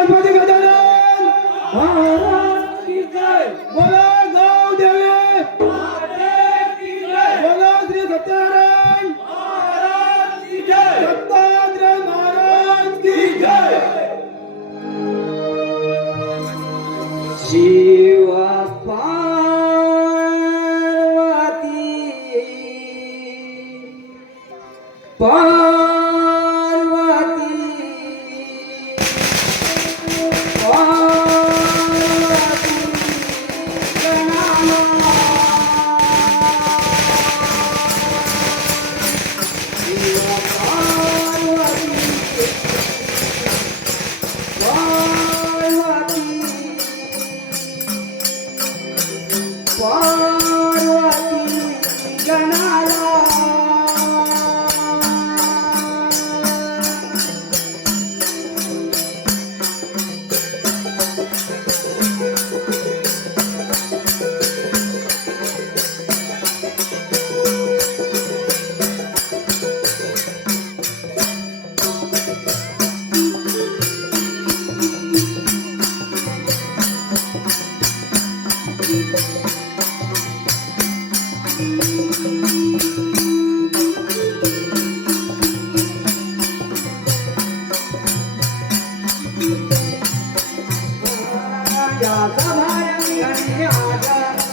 गणपती गजानन! महाराज की जय! बोला गाव देवे बोला श्री सत्यनारायण! महाराज की जय! दत्तात्रय महाराज की जय! शिवा पार्वती பார்வதி கணால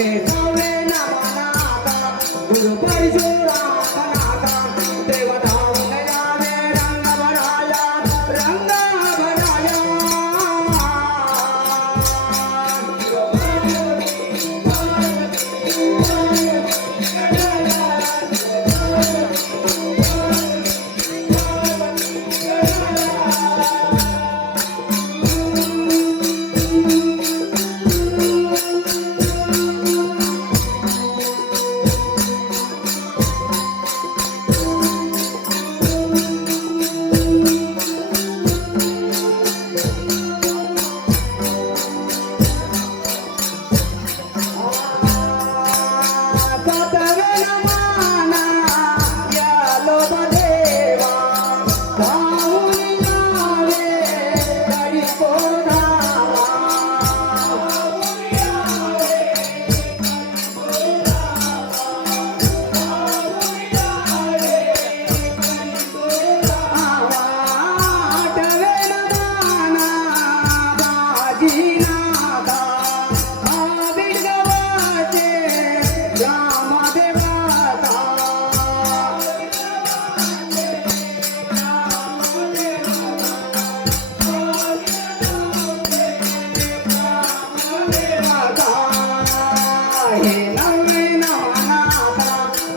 Okay.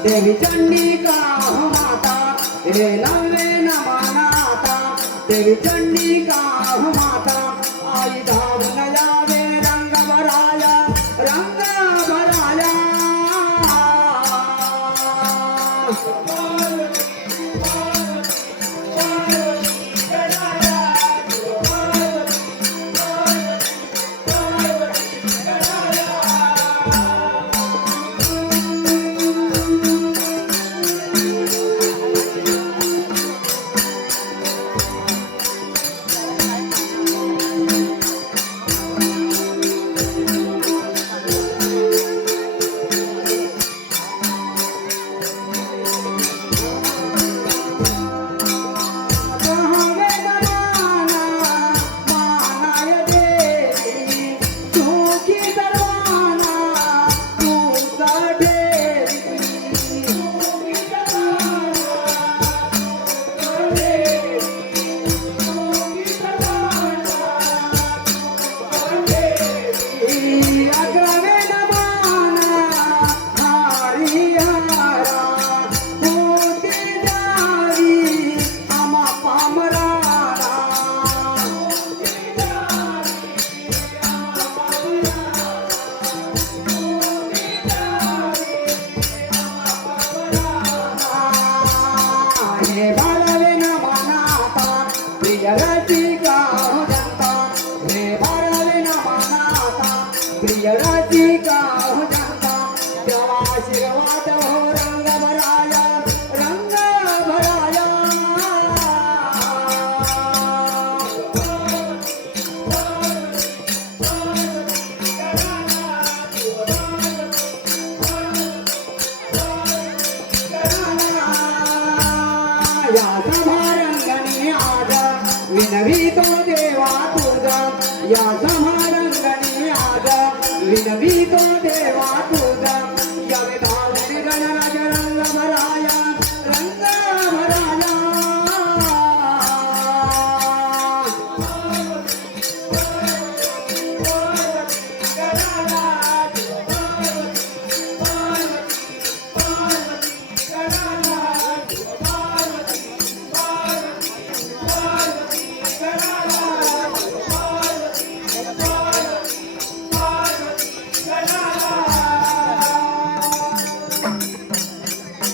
దేవి చండికా మాత ఏ నవ్వే నమానాత దేవి చండికా మాత ఆయుధాలు Hare వినవీతో దేవాకుదా